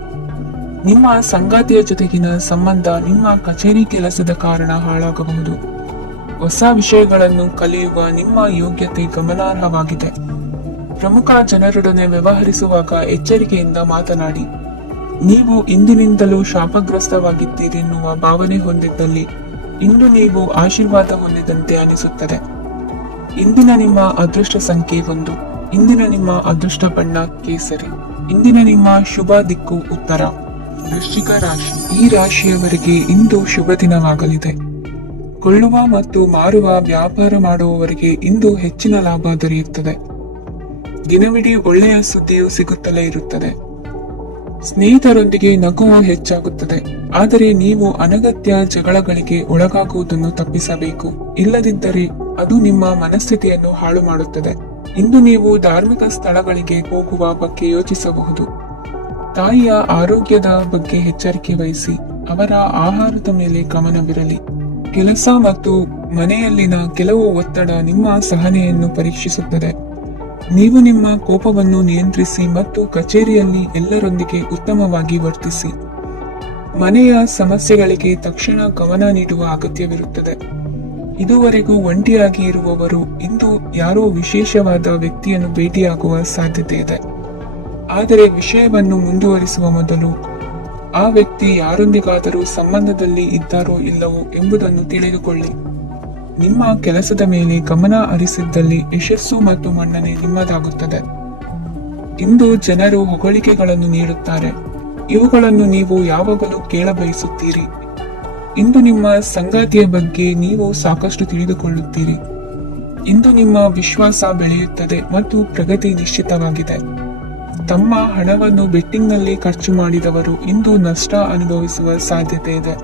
ನಿಮ್ಮ ಸಂಗಾತಿಯ ಜೊತೆಗಿನ ಸಂಬಂಧ ನಿಮ್ಮ ಕಚೇರಿ ಕೆಲಸದ ಕಾರಣ ಹಾಳಾಗಬಹುದು. ಹೊಸ ವಿಷಯಗಳನ್ನು ಕಲಿಯುವ ನಿಮ್ಮ ಯೋಗ್ಯತೆ ಗಮನಾರ್ಹವಾಗಿದೆ. ಪ್ರಮುಖ ಜನರೊಡನೆ ವ್ಯವಹರಿಸುವಾಗ ಎಚ್ಚರಿಕೆಯಿಂದ ಮಾತನಾಡಿ. ನೀವು ಇಂದಿನಿಂದಲೂ ಶಾಪಗ್ರಸ್ತವಾಗಿದ್ದೀರೆನ್ನುವ ಭಾವನೆ ಹೊಂದಿದ್ದಲ್ಲಿ ಇಂದು ನೀವು ಆಶೀರ್ವಾದ ಹೊಂದಿದಂತೆ ಅನಿಸುತ್ತದೆ. ಇಂದಿನ ನಿಮ್ಮ ಅದೃಷ್ಟ ಸಂಖ್ಯೆ 1. ಇಂದಿನ ನಿಮ್ಮ ಅದೃಷ್ಟ ಬಣ್ಣ ಕೇಸರಿ. ಇಂದಿನ ನಿಮ್ಮ ಶುಭ ದಿಕ್ಕು ಉತ್ತರ. ವೃಶ್ಚಿಕ ರಾಶಿ. ಈ ರಾಶಿಯವರಿಗೆ ಇಂದು ಶುಭ ದಿನವಾಗಲಿದೆ. ಕೊಳ್ಳುವ ಮತ್ತು ಮಾರುವ ವ್ಯಾಪಾರ ಮಾಡುವವರಿಗೆ ಇಂದು ಹೆಚ್ಚಿನ ಲಾಭ ದೊರೆಯುತ್ತದೆ. ದಿನವಿಡೀ ಒಳ್ಳೆಯ ಸುದ್ದಿಯು ಸಿಗುತ್ತಲೇ ಇರುತ್ತದೆ. ಸ್ನೇಹಿತರೊಂದಿಗೆ ನಗುವು ಹೆಚ್ಚಾಗುತ್ತದೆ. ಆದರೆ ನೀವು ಅನಗತ್ಯ ಜಗಳಗಳಿಗೆ ಒಳಗಾಗುವುದನ್ನು ತಪ್ಪಿಸಬೇಕು. ಇಲ್ಲದಿದ್ದರೆ ಅದು ನಿಮ್ಮ ಮನಸ್ಥಿತಿಯನ್ನು ಹಾಳು ಮಾಡುತ್ತದೆ. ಇಂದು ನೀವು ಧಾರ್ಮಿಕ ಸ್ಥಳಗಳಿಗೆ ಹೋಗುವ ಬಗ್ಗೆ ಯೋಚಿಸಬಹುದು. ತಾಯಿಯ ಆರೋಗ್ಯದ ಬಗ್ಗೆ ಎಚ್ಚರಿಕೆ ವಹಿಸಿ. ಅವರ ಆಹಾರದ ಮೇಲೆ ಗಮನವಿರಲಿ. ಕೆಲಸ ಮತ್ತು ಮನೆಯಲ್ಲಿನ ಕೆಲವು ಒತ್ತಡ ನಿಮ್ಮ ಸಹನೆಯನ್ನು ಪರೀಕ್ಷಿಸುತ್ತದೆ. ನೀವು ನಿಮ್ಮ ಕೋಪವನ್ನು ನಿಯಂತ್ರಿಸಿ ಮತ್ತು ಕಚೇರಿಯಲ್ಲಿ ಎಲ್ಲರೊಂದಿಗೆ ಉತ್ತಮವಾಗಿ ವರ್ತಿಸಿ. ಮನೆಯ ಸಮಸ್ಯೆಗಳಿಗೆ ತಕ್ಷಣ ಗಮನ ನೀಡುವ ಅಗತ್ಯವಿರುತ್ತದೆ. ಇದುವರೆಗೂ ಒಂಟಿಯಾಗಿ ಇರುವವರು ಇಂದು ಯಾರೋ ವಿಶೇಷವಾದ ವ್ಯಕ್ತಿಯನ್ನು ಭೇಟಿಯಾಗುವ ಸಾಧ್ಯತೆ ಇದೆ. ಆದರೆ ವಿಷಯವನ್ನು ಮುಂದುವರಿಸುವ ಮೊದಲು ಆ ವ್ಯಕ್ತಿ ಯಾರೊಂದಿಗಾದರೂ ಸಂಬಂಧದಲ್ಲಿ ಇದ್ದಾರೋ ಇಲ್ಲವೋ ಎಂಬುದನ್ನು ತಿಳಿದುಕೊಳ್ಳಿ. ನಿಮ್ಮ ಕೆಲಸದ ಮೇಲೆ ಗಮನ ಹರಿಸಿದ್ದಲ್ಲಿ ಯಶಸ್ಸು ಮತ್ತು ಮನ್ನಣೆ ನಿಮ್ಮದಾಗುತ್ತದೆ. ಇಂದು ಜನರು ಹೊಗಳಿಕೆಗಳನ್ನು ನೀಡುತ್ತಾರೆ. ಇವುಗಳನ್ನು ನೀವು ಯಾವಾಗಲೂ ಕೇಳಬಯಸುತ್ತೀರಿ. ಇಂದು ನಿಮ್ಮ ಸಂಗಾತಿಯ ಬಗ್ಗೆ ನೀವು ಸಾಕಷ್ಟು ತಿಳಿದುಕೊಳ್ಳುತ್ತೀರಿ. ಇಂದು ನಿಮ್ಮ ವಿಶ್ವಾಸ ಬೆಳೆಯುತ್ತದೆ ಮತ್ತು ಪ್ರಗತಿ ನಿಶ್ಚಿತವಾಗಿದೆ. ತಮ್ಮ ಹಣವನ್ನು ಬೆಟ್ಟಿಂಗ್ನಲ್ಲಿ ಖರ್ಚು ಮಾಡಿದವರು ಇಂದು ನಷ್ಟ ಅನುಭವಿಸುವ ಸಾಧ್ಯತೆ ಇದೆ.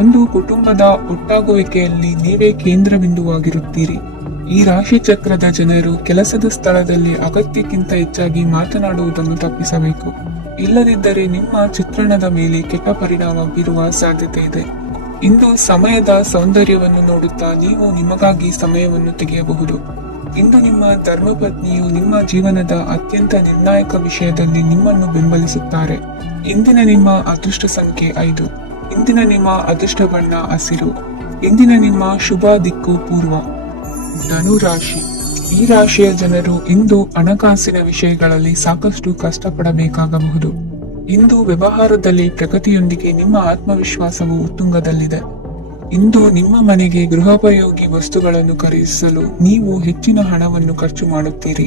ಒಂದು ಕುಟುಂಬದ ಒಟ್ಟಾಗುವಿಕೆಯಲ್ಲಿ ನೀವೇ ಕೇಂದ್ರ ಬಿಂದುವಾಗಿರುತ್ತೀರಿ. ಈ ರಾಶಿ ಚಕ್ರದ ಜನರು ಕೆಲಸದ ಸ್ಥಳದಲ್ಲಿ ಅಗತ್ಯಕ್ಕಿಂತ ಹೆಚ್ಚಾಗಿ ಮಾತನಾಡುವುದನ್ನು ತಪ್ಪಿಸಬೇಕು. ಇಲ್ಲದಿದ್ದರೆ ನಿಮ್ಮ ಚಿತ್ರಣದ ಮೇಲೆ ಕೆಟ್ಟ ಪರಿಣಾಮ ಬೀರುವ ಸಾಧ್ಯತೆ ಇದೆ. ಇಂದು ಸಮಯದ ಸೌಂದರ್ಯವನ್ನು ನೋಡುತ್ತಾ ನೀವು ನಿಮಗಾಗಿ ಸಮಯವನ್ನು ತೆಗೆಯಬಹುದು. ಇಂದು ನಿಮ್ಮ ಧರ್ಮಪತ್ನಿಯು ನಿಮ್ಮ ಜೀವನದ ಅತ್ಯಂತ ನಿರ್ಣಾಯಕ ವಿಷಯದಲ್ಲಿ ನಿಮ್ಮನ್ನು ಬೆಂಬಲಿಸುತ್ತಾರೆ. ಇಂದಿನ ನಿಮ್ಮ ಅದೃಷ್ಟ ಸಂಖ್ಯೆ 5. ಇಂದಿನ ನಿಮ್ಮ ಅದೃಷ್ಟ ಬಣ್ಣ ಹಸಿರು. ಇಂದಿನ ನಿಮ್ಮ ಶುಭ ದಿಕ್ಕು ಪೂರ್ವ. ಧನು ರಾಶಿ. ಈ ರಾಶಿಯ ಜನರು ಇಂದು ಹಣಕಾಸಿನ ವಿಷಯಗಳಲ್ಲಿ ಸಾಕಷ್ಟು ಕಷ್ಟಪಡಬೇಕಾಗಬಹುದು. ಇಂದು ವ್ಯವಹಾರದಲ್ಲಿ ಪ್ರಗತಿಯೊಂದಿಗೆ ನಿಮ್ಮ ಆತ್ಮವಿಶ್ವಾಸವು ಉತ್ತುಂಗದಲ್ಲಿದೆ. ಇಂದು ನಿಮ್ಮ ಮನೆಗೆ ಗೃಹೋಪಯೋಗಿ ವಸ್ತುಗಳನ್ನು ಖರೀದಿಸಲು ನೀವು ಹೆಚ್ಚಿನ ಹಣವನ್ನು ಖರ್ಚು ಮಾಡುತ್ತೀರಿ.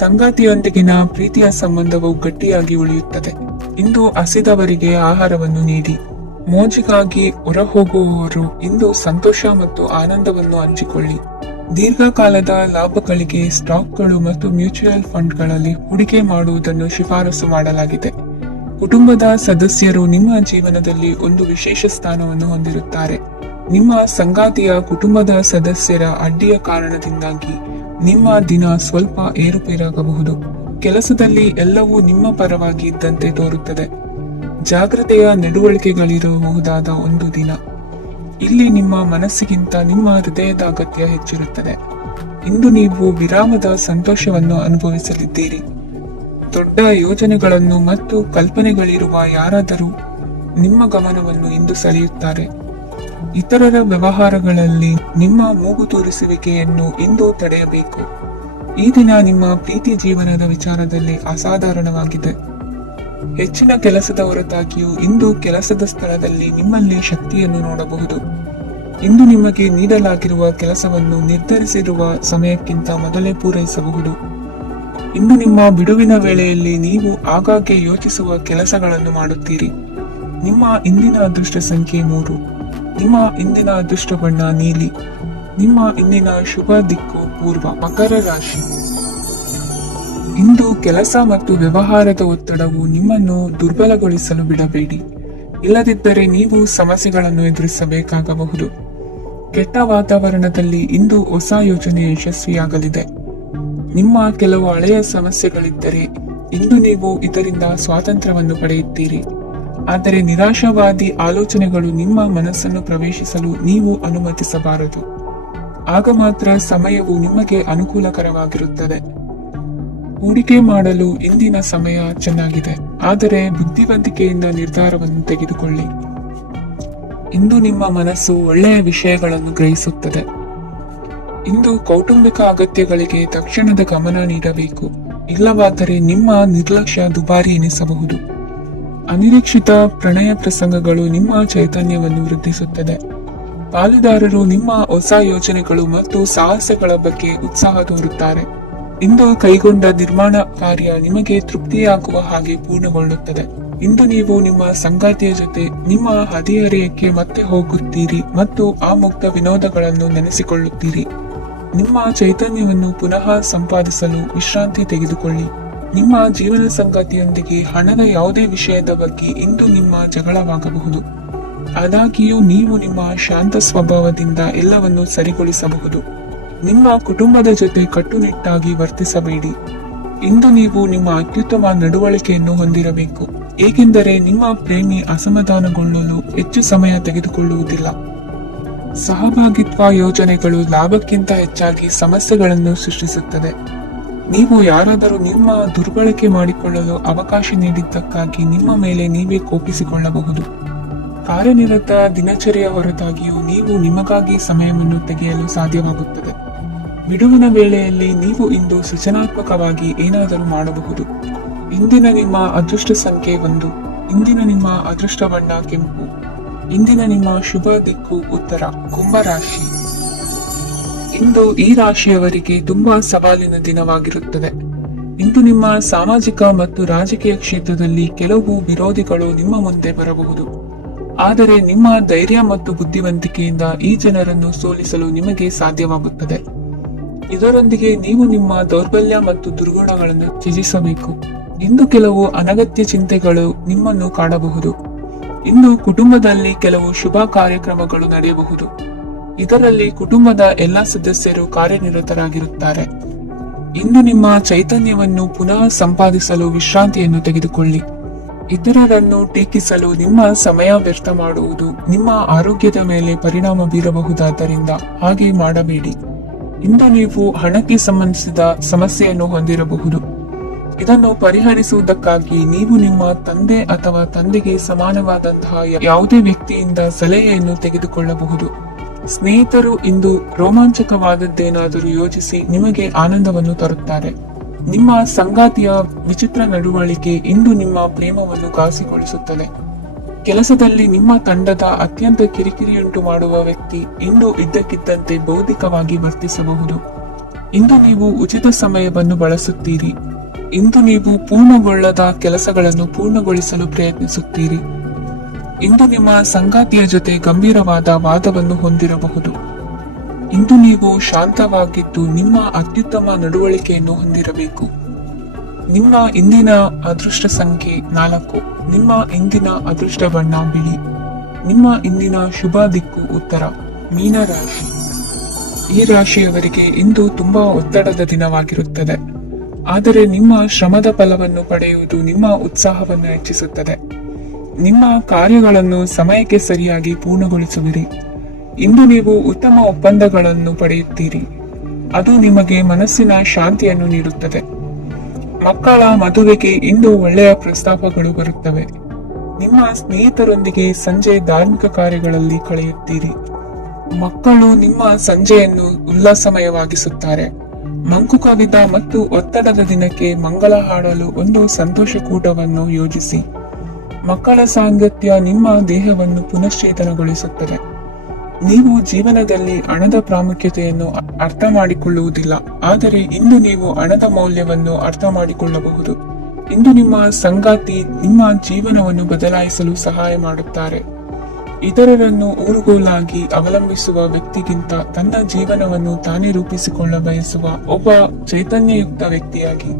ಸಂಗಾತಿಯೊಂದಿಗಿನ ಪ್ರೀತಿಯ ಸಂಬಂಧವು ಗಟ್ಟಿಯಾಗಿ ಉಳಿಯುತ್ತದೆ. ಇಂದು ಹಸಿದವರಿಗೆ ಆಹಾರವನ್ನು ನೀಡಿ. ಮೋಜಿಗಾಗಿ ಹೊರಹೋಗುವವರು ಇಂದು ಸಂತೋಷ ಮತ್ತು ಆನಂದವನ್ನು ಹಂಚಿಕೊಳ್ಳಿ. ದೀರ್ಘಕಾಲದ ಲಾಭಗಳಿಗೆ ಸ್ಟಾಕ್ಗಳು ಮತ್ತು ಮ್ಯೂಚುವಲ್ ಫಂಡ್ಗಳಲ್ಲಿ ಹೂಡಿಕೆ ಮಾಡುವುದನ್ನು ಶಿಫಾರಸು ಮಾಡಲಾಗಿದೆ. ಕುಟುಂಬದ ಸದಸ್ಯರು ನಿಮ್ಮ ಜೀವನದಲ್ಲಿ ಒಂದು ವಿಶೇಷ ಸ್ಥಾನವನ್ನು ಹೊಂದಿರುತ್ತಾರೆ. ನಿಮ್ಮ ಸಂಗಾತಿಯ ಕುಟುಂಬದ ಸದಸ್ಯರ ಅಡ್ಡಿಯ ಕಾರಣದಿಂದಾಗಿ ನಿಮ್ಮ ದಿನ ಸ್ವಲ್ಪ ಏರುಪೇರಾಗಬಹುದು. ಕೆಲಸದಲ್ಲಿ ಎಲ್ಲವೂ ನಿಮ್ಮ ಪರವಾಗಿ ಇದ್ದಂತೆ ತೋರುತ್ತದೆ. ಜಾಗ್ರತೆಯ ನಡವಳಿಕೆಗಳಿರಬಹುದಾದ ಒಂದು ದಿನ. ಇಲ್ಲಿ ನಿಮ್ಮ ಮನಸ್ಸಿಗಿಂತ ನಿಮ್ಮ ಹೃದಯದ ಅಗತ್ಯ ಹೆಚ್ಚಿರುತ್ತದೆ. ಇಂದು ನೀವು ವಿರಾಮದ ಸಂತೋಷವನ್ನು ಅನುಭವಿಸಲಿದ್ದೀರಿ. ದೊಡ್ಡ ಯೋಜನೆಗಳನ್ನು ಮತ್ತು ಕಲ್ಪನೆಗಳಿರುವ ಯಾರಾದರೂ ನಿಮ್ಮ ಗಮನವನ್ನು ಇಂದು ಸೆಳೆಯುತ್ತಾರೆ. ಇತರರ ವ್ಯವಹಾರಗಳಲ್ಲಿ ನಿಮ್ಮ ಮೂಗು ತೂರಿಸುವಿಕೆಯನ್ನು ಇಂದು ತಡೆಯಬೇಕು. ಈ ದಿನ ನಿಮ್ಮ ಪ್ರೀತಿ ಜೀವನದ ವಿಚಾರದಲ್ಲಿ ಅಸಾಧಾರಣವಾಗಿದೆ. ಹೆಚ್ಚಿನ ಕೆಲಸದ ಹೊರತಾಗಿಯೂ ಇಂದು ಕೆಲಸದ ಸ್ಥಳದಲ್ಲಿ ನಿಮ್ಮಲ್ಲಿ ಶಕ್ತಿಯನ್ನು ನೋಡಬಹುದು. ಇಂದು ನಿಮಗೆ ನೀಡಲಾಗಿರುವ ಕೆಲಸವನ್ನು ನಿರ್ಧರಿಸಿರುವ ಸಮಯಕ್ಕಿಂತ ಮೊದಲೇ ಪೂರೈಸಬಹುದು. ಇಂದು ನಿಮ್ಮ ಬಿಡುವಿನ ವೇಳೆಯಲ್ಲಿ ನೀವು ಆಗಾಗ್ಗೆ ಯೋಚಿಸುವ ಕೆಲಸಗಳನ್ನು ಮಾಡುತ್ತೀರಿ. ನಿಮ್ಮ ಇಂದಿನ ಅದೃಷ್ಟ ಸಂಖ್ಯೆ 3. ನಿಮ್ಮ ಇಂದಿನ ಅದೃಷ್ಟ ಬಣ್ಣ ನೀಲಿ. ನಿಮ್ಮ ಇಂದಿನ ಶುಭ ದಿಕ್ಕು ಪೂರ್ವ. ಮಕರ ರಾಶಿ. ಇಂದು ಕೆಲಸ ಮತ್ತು ವ್ಯವಹಾರದ ಒತ್ತಡವು ನಿಮ್ಮನ್ನು ದುರ್ಬಲಗೊಳಿಸಲು ಬಿಡಬೇಡಿ. ಇಲ್ಲದಿದ್ದರೆ ನೀವು ಸಮಸ್ಯೆಗಳನ್ನು ಎದುರಿಸಬೇಕಾಗಬಹುದು. ಕೆಟ್ಟ ವಾತಾವರಣದಲ್ಲಿ ಇಂದು ಹೊಸ ಯೋಜನೆ ಯಶಸ್ವಿಯಾಗಲಿದೆ. ನಿಮ್ಮ ಕೆಲವು ಹಳೆಯ ಸಮಸ್ಯೆಗಳಿದ್ದರೆ ಇಂದು ನೀವು ಇದರಿಂದ ಸ್ವಾತಂತ್ರ್ಯವನ್ನು ಪಡೆಯುತ್ತೀರಿ. ಆದರೆ ನಿರಾಶಾವಾದಿ ಆಲೋಚನೆಗಳು ನಿಮ್ಮ ಮನಸ್ಸನ್ನು ಪ್ರವೇಶಿಸಲು ನೀವು ಅನುಮತಿಸಬಾರದು. ಆಗ ಮಾತ್ರ ಸಮಯವು ನಿಮಗೆ ಅನುಕೂಲಕರವಾಗಿರುತ್ತದೆ. ಹೂಡಿಕೆ ಮಾಡಲು ಇಂದಿನ ಸಮಯ ಚೆನ್ನಾಗಿದೆ, ಆದರೆ ಬುದ್ಧಿವಂತಿಕೆಯಿಂದ ನಿರ್ಧಾರವನ್ನು ತೆಗೆದುಕೊಳ್ಳಿ. ಇಂದು ನಿಮ್ಮ ಮನಸ್ಸು ಒಳ್ಳೆಯ ವಿಷಯಗಳನ್ನು ಗ್ರಹಿಸುತ್ತದೆ. ಇಂದು ಕೌಟುಂಬಿಕ ಅಗತ್ಯಗಳಿಗೆ ತಕ್ಷಣದ ಗಮನ ನೀಡಬೇಕು. ಇಲ್ಲವಾದರೆ ನಿಮ್ಮ ನಿರ್ಲಕ್ಷ್ಯ ದುಬಾರಿ ಎನಿಸಬಹುದು. ಅನಿರೀಕ್ಷಿತ ಪ್ರಣಯ ಪ್ರಸಂಗಗಳು ನಿಮ್ಮ ಚೈತನ್ಯವನ್ನು ವೃದ್ಧಿಸುತ್ತದೆ. ಪಾಲುದಾರರು ನಿಮ್ಮ ಹೊಸ ಯೋಜನೆಗಳು ಮತ್ತು ಸಾಹಸಗಳ ಬಗ್ಗೆ ಉತ್ಸಾಹ ತೋರುತ್ತಾರೆ. ಇಂದು ಕೈಗೊಂಡ ನಿರ್ಮಾಣ ಕಾರ್ಯ ನಿಮಗೆ ತೃಪ್ತಿಯಾಗುವ ಹಾಗೆ ಪೂರ್ಣಗೊಳ್ಳುತ್ತದೆ. ಇಂದು ನೀವು ನಿಮ್ಮ ಸಂಗಾತಿಯ ಜೊತೆ ನಿಮ್ಮ ಹದಿಹರೆಯಕ್ಕೆ ಮತ್ತೆ ಹೋಗುತ್ತೀರಿ ಮತ್ತು ಆ ಮುಕ್ತ ವಿನೋದಗಳನ್ನು ನೆನೆಸಿಕೊಳ್ಳುತ್ತೀರಿ. ನಿಮ್ಮ ಚೈತನ್ಯವನ್ನು ಪುನಃ ಸಂಪಾದಿಸಲು ವಿಶ್ರಾಂತಿ ತೆಗೆದುಕೊಳ್ಳಿ. ನಿಮ್ಮ ಜೀವನ ಸಂಗಾತಿಯೊಂದಿಗೆ ಹಣದ ಯಾವುದೇ ವಿಷಯದ ಬಗ್ಗೆ ಇಂದು ನಿಮ್ಮ ಜಗಳವಾಗಬಹುದು. ಆದಾಗ್ಯೂ ನೀವು ನಿಮ್ಮ ಶಾಂತ ಸ್ವಭಾವದಿಂದ ಎಲ್ಲವನ್ನು ಸರಿಗೊಳಿಸಬಹುದು. ನಿಮ್ಮ ಕುಟುಂಬದ ಜೊತೆ ಕಟ್ಟುನಿಟ್ಟಾಗಿ ವರ್ತಿಸಬೇಡಿ. ಇಂದು ನೀವು ನಿಮ್ಮ ಅತ್ಯುತ್ತಮ ನಡವಳಿಕೆಯನ್ನು ಹೊಂದಿರಬೇಕು, ಏಕೆಂದರೆ ನಿಮ್ಮ ಪ್ರೇಮಿ ಅಸಮಾಧಾನಗೊಳ್ಳಲು ಹೆಚ್ಚು ಸಮಯ ತೆಗೆದುಕೊಳ್ಳುವುದಿಲ್ಲ. ಸಹಭಾಗಿತ್ವ ಯೋಜನೆಗಳು ಲಾಭಕ್ಕಿಂತ ಹೆಚ್ಚಾಗಿ ಸಮಸ್ಯೆಗಳನ್ನು ಸೃಷ್ಟಿಸುತ್ತದೆ. ನೀವು ಯಾರಾದರೂ ನಿಮ್ಮ ದುರ್ಬಳಕೆ ಮಾಡಿಕೊಳ್ಳಲು ಅವಕಾಶ ನೀಡಿದ್ದಕ್ಕಾಗಿ ನಿಮ್ಮ ಮೇಲೆ ನೀವೇ ಕೋಪಿಸಿಕೊಳ್ಳಬಹುದು. ಕಾರ್ಯನಿರತ ದಿನಚರಿಯ ಹೊರತಾಗಿಯೂ ನೀವು ನಿಮಗಾಗಿ ಸಮಯವನ್ನು ತೆಗೆಯಲು ಸಾಧ್ಯವಾಗುತ್ತದೆ. ಬಿಡುವಿನ ವೇಳೆಯಲ್ಲಿ ನೀವು ಇಂದು ಸೃಜನಾತ್ಮಕವಾಗಿ ಏನಾದರೂ ಮಾಡಬಹುದು. ಇಂದಿನ ನಿಮ್ಮ ಅದೃಷ್ಟ ಸಂಖ್ಯೆ 1. ಇಂದಿನ ನಿಮ್ಮ ಅದೃಷ್ಟ ಬಣ್ಣ ಕೆಂಪು. ಇಂದಿನ ನಿಮ್ಮ ಶುಭ ದಿಕ್ಕು ಉತ್ತರ. ಕುಂಭರಾಶಿ. ಇಂದು ಈ ರಾಶಿಯವರಿಗೆ ತುಂಬಾ ಸವಾಲಿನ ದಿನವಾಗಿರುತ್ತದೆ. ಇಂದು ನಿಮ್ಮ ಸಾಮಾಜಿಕ ಮತ್ತು ರಾಜಕೀಯ ಕ್ಷೇತ್ರದಲ್ಲಿ ಕೆಲವು ವಿರೋಧಿಗಳು ನಿಮ್ಮ ಮುಂದೆ ಬರಬಹುದು. ಆದರೆ ನಿಮ್ಮ ಧೈರ್ಯ ಮತ್ತು ಬುದ್ಧಿವಂತಿಕೆಯಿಂದ ಈ ಜನರನ್ನು ಸೋಲಿಸಲು ನಿಮಗೆ ಸಾಧ್ಯವಾಗುತ್ತದೆ. ಇದರೊಂದಿಗೆ ನೀವು ನಿಮ್ಮ ದೌರ್ಬಲ್ಯ ಮತ್ತು ದುರ್ಗುಣಗಳನ್ನು ತ್ಯಜಿಸಬೇಕು. ಇಂದು ಕೆಲವು ಅನಗತ್ಯ ಚಿಂತೆಗಳು ನಿಮ್ಮನ್ನು ಕಾಡಬಹುದು. ಇಂದು ಕುಟುಂಬದಲ್ಲಿ ಕೆಲವು ಶುಭ ಕಾರ್ಯಕ್ರಮಗಳು ನಡೆಯಬಹುದು. ಇದರಲ್ಲಿ ಕುಟುಂಬದ ಎಲ್ಲ ಸದಸ್ಯರು ಕಾರ್ಯನಿರತರಾಗಿರುತ್ತಾರೆ. ಇಂದು ನಿಮ್ಮ ಚೈತನ್ಯವನ್ನು ಪುನಃ ಸಂಪಾದಿಸಲು ವಿಶ್ರಾಂತಿಯನ್ನು ತೆಗೆದುಕೊಳ್ಳಿ. ಇತರರನ್ನು ಟೀಕಿಸಲು ನಿಮ್ಮ ಸಮಯ ವ್ಯರ್ಥ ಮಾಡುವುದು ನಿಮ್ಮ ಆರೋಗ್ಯದ ಮೇಲೆ ಪರಿಣಾಮ ಬೀರಬಹುದಾದ್ದರಿಂದ ಹಾಗೆ ಮಾಡಬೇಡಿ. ಇಂದು ನೀವು ಹಣಕ್ಕೆ ಸಂಬಂಧಿಸಿದ ಸಮಸ್ಯೆಯನ್ನು ಹೊಂದಿರಬಹುದು. ಇದನ್ನು ಪರಿಹರಿಸುವುದಕ್ಕಾಗಿ ನೀವು ನಿಮ್ಮ ತಂದೆ ಅಥವಾ ತಂದೆಗೆ ಸಮಾನವಾದಂತಹ ಯಾವುದೇ ವ್ಯಕ್ತಿಯಿಂದ ಸಲಹೆಯನ್ನು ತೆಗೆದುಕೊಳ್ಳಬಹುದು. ಸ್ನೇಹಿತರು ಇಂದು ರೋಮಾಂಚಕವಾದದ್ದೇನಾದರೂ ಯೋಚಿಸಿ ನಿಮಗೆ ಆನಂದವನ್ನು ತರುತ್ತಾರೆ. ನಿಮ್ಮ ಸಂಗಾತಿಯ ವಿಚಿತ್ರ ನಡವಳಿಕೆ ಇಂದು ನಿಮ್ಮ ಪ್ರೇಮವನ್ನು ಘಾಸಿಗೊಳಿಸುತ್ತದೆ. ಕೆಲಸದಲ್ಲಿ ನಿಮ್ಮ ತಂಡದ ಅತ್ಯಂತ ಕಿರಿಕಿರಿಯುಂಟು ಮಾಡುವ ವ್ಯಕ್ತಿ ಇಂದು ಇದ್ದಕ್ಕಿದ್ದಂತೆ ಬೌದ್ಧಿಕವಾಗಿ ವರ್ತಿಸಬಹುದು. ಇಂದು ನೀವು ಉಚಿತ ಸಮಯವನ್ನು ಬಳಸುತ್ತೀರಿ. ಇಂದು ನೀವು ಪೂರ್ಣಗೊಳ್ಳದ ಕೆಲಸಗಳನ್ನು ಪೂರ್ಣಗೊಳಿಸಲು ಪ್ರಯತ್ನಿಸುತ್ತೀರಿ. ಇಂದು ನಿಮ್ಮ ಸಂಗಾತಿಯ ಜೊತೆ ಗಂಭೀರವಾದ ವಾದವನ್ನು ಹೊಂದಿರಬಹುದು. ಇಂದು ನೀವು ಶಾಂತವಾಗಿದ್ದು ನಿಮ್ಮ ಅತ್ಯುತ್ತಮ ನಡವಳಿಕೆಯನ್ನು ಹೊಂದಿರಬೇಕು. ನಿಮ್ಮ ಇಂದಿನ ಅದೃಷ್ಟ ಸಂಖ್ಯೆ 4. ನಿಮ್ಮ ಇಂದಿನ ಅದೃಷ್ಟ ಬಣ್ಣ ಬಿಳಿ. ನಿಮ್ಮ ಇಂದಿನ ಶುಭ ದಿಕ್ಕು ಉತ್ತರ. ಮೀನ ರಾಶಿ. ಈ ರಾಶಿಯವರಿಗೆ ಇಂದು ತುಂಬಾ ಒತ್ತಡದ ದಿನವಾಗಿರುತ್ತದೆ. ಆದರೆ ನಿಮ್ಮ ಶ್ರಮದ ಫಲವನ್ನು ಪಡೆಯುವುದು ನಿಮ್ಮ ಉತ್ಸಾಹವನ್ನು ಹೆಚ್ಚಿಸುತ್ತದೆ. ನಿಮ್ಮ ಕಾರ್ಯಗಳನ್ನು ಸಮಯಕ್ಕೆ ಸರಿಯಾಗಿ ಪೂರ್ಣಗೊಳಿಸುವಿರಿ. ಇಂದು ನೀವು ಉತ್ತಮ ಒಪ್ಪಂದಗಳನ್ನು ಪಡೆಯುತ್ತೀರಿ. ಅದು ನಿಮಗೆ ಮನಸ್ಸಿನ ಶಾಂತಿಯನ್ನು ನೀಡುತ್ತದೆ. ಮಕ್ಕಳ ಮದುವೆಗೆ ಇಂದು ಒಳ್ಳೆಯ ಪ್ರಸ್ತಾಪಗಳು ಬರುತ್ತವೆ. ನಿಮ್ಮ ಸ್ನೇಹಿತರೊಂದಿಗೆ ಸಂಜೆ ಧಾರ್ಮಿಕ ಕಾರ್ಯಗಳಲ್ಲಿ ಕಳೆಯುತ್ತೀರಿ. ಮಕ್ಕಳು ನಿಮ್ಮ ಸಂಜೆಯನ್ನು ಉಲ್ಲಾಸಮಯವಾಗಿಸುತ್ತಾರೆ. ಮಂಕು ಕವಿದ ಮತ್ತು ಒತ್ತಡದ ದಿನಕ್ಕೆ ಮಂಗಳ ಹಾಡಲು ಒಂದು ಸಂತೋಷಕೂಟವನ್ನು ಯೋಜಿಸಿ. ಮಕ್ಕಳ ಸಾಂಗತ್ಯ ನಿಮ್ಮ ದೇಹವನ್ನು ಪುನಶ್ಚೇತನಗೊಳಿಸುತ್ತದೆ. ನೀವು ಜೀವನದಲ್ಲಿ ಹಣದ ಪ್ರಾಮುಖ್ಯತೆಯನ್ನು ಅರ್ಥ ಮಾಡಿಕೊಳ್ಳುವುದಿಲ್ಲ, ಆದರೆ ಇಂದು ನೀವು ಹಣದ ಮೌಲ್ಯವನ್ನು ಅರ್ಥ ಮಾಡಿಕೊಳ್ಳಬಹುದು. ಇಂದು ನಿಮ್ಮ ಸಂಗಾತಿ ನಿಮ್ಮ ಜೀವನವನ್ನು ಬದಲಾಯಿಸಲು ಸಹಾಯ ಮಾಡುತ್ತಾರೆ. ಇತರರನ್ನು ಊರುಗೋಲಾಗಿ ಅವಲಂಬಿಸುವ ವ್ಯಕ್ತಿಗಿಂತ ತನ್ನ ಜೀವನವನ್ನು ತಾನೇ ರೂಪಿಸಿಕೊಳ್ಳ ಬಯಸುವ ಒಬ್ಬ ಚೈತನ್ಯಯುಕ್ತ ವ್ಯಕ್ತಿಯಾಗಿ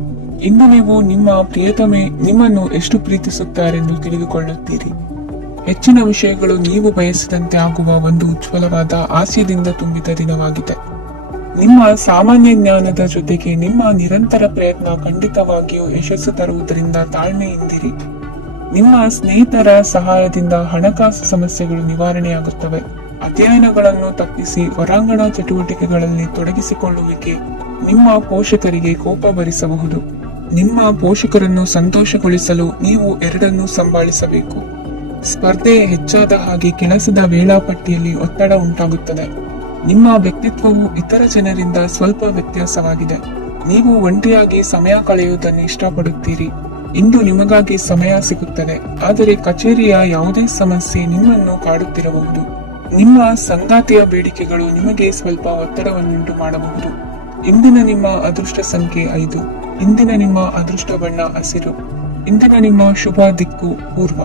ಇಂದು ನೀವು ನಿಮ್ಮ ಪ್ರಿಯತಮೆ ನಿಮ್ಮನ್ನು ಎಷ್ಟು ಪ್ರೀತಿಸುತ್ತಾರೆಂದು ತಿಳಿದುಕೊಳ್ಳುತ್ತೀರಿ. ಹೆಚ್ಚಿನ ವಿಷಯಗಳು ನೀವು ಬಯಸಿದಂತೆ ಆಗುವ ಒಂದು ಉಜ್ವಲವಾದ ಹಾಸ್ಯದಿಂದ ತುಂಬಿದ ದಿನವಾಗಿದೆ. ನಿಮ್ಮ ಸಾಮಾನ್ಯ ಜ್ಞಾನದ ಜೊತೆಗೆ ನಿಮ್ಮ ನಿರಂತರ ಪ್ರಯತ್ನ ಖಂಡಿತವಾಗಿಯೂ ಯಶಸ್ಸು ತರುವುದರಿಂದ ತಾಳ್ಮೆಯಿಂದಿರಿ. ನಿಮ್ಮ ಸ್ನೇಹಿತರ ಸಹಾಯದಿಂದ ಹಣಕಾಸು ಸಮಸ್ಯೆಗಳು ನಿವಾರಣೆಯಾಗುತ್ತವೆ. ಅಧ್ಯಯನಗಳನ್ನು ತಪ್ಪಿಸಿ ಹೊರಾಂಗಣ ಚಟುವಟಿಕೆಗಳಲ್ಲಿ ತೊಡಗಿಸಿಕೊಳ್ಳುವಿಕೆ ನಿಮ್ಮ ಪೋಷಕರಿಗೆ ಕೋಪ ಭರಿಸಬಹುದು. ನಿಮ್ಮ ಪೋಷಕರನ್ನು ಸಂತೋಷಗೊಳಿಸಲು ನೀವು ಎರಡನ್ನೂ ಸಂಭಾಳಿಸಬೇಕು. ಸ್ಪರ್ಧೆ ಹೆಚ್ಚಾದ ಹಾಗೆ ಕೆಲಸದ ವೇಳಾಪಟ್ಟಿಯಲ್ಲಿ ಒತ್ತಡ ಉಂಟಾಗುತ್ತದೆ. ನಿಮ್ಮ ವ್ಯಕ್ತಿತ್ವವು ಇತರ ಜನರಿಂದ ಸ್ವಲ್ಪ ವ್ಯತ್ಯಾಸವಾಗಿದೆ. ನೀವು ಒಂಟಿಯಾಗಿ ಸಮಯ ಕಳೆಯುವುದನ್ನು ಇಷ್ಟಪಡುತ್ತೀರಿ. ಇಂದು ನಿಮಗಾಗಿ ಸಮಯ ಸಿಗುತ್ತದೆ, ಆದರೆ ಕಚೇರಿಯ ಯಾವುದೇ ಸಮಸ್ಯೆ ನಿಮ್ಮನ್ನು ಕಾಡುತ್ತಿರಬಹುದು. ನಿಮ್ಮ ಸಂಗಾತಿಯ ಬೇಡಿಕೆಗಳು ನಿಮಗೆ ಸ್ವಲ್ಪ ಒತ್ತಡವನ್ನುಂಟು ಮಾಡಬಹುದು. ಇಂದಿನ ನಿಮ್ಮ ಅದೃಷ್ಟ ಸಂಖ್ಯೆ 5. ಇಂದಿನ ನಿಮ್ಮ ಅದೃಷ್ಟ ಬಣ್ಣ ಹಸಿರು. ಇಂದಿನ ನಿಮ್ಮ ಶುಭ ದಿಕ್ಕು ಪೂರ್ವ.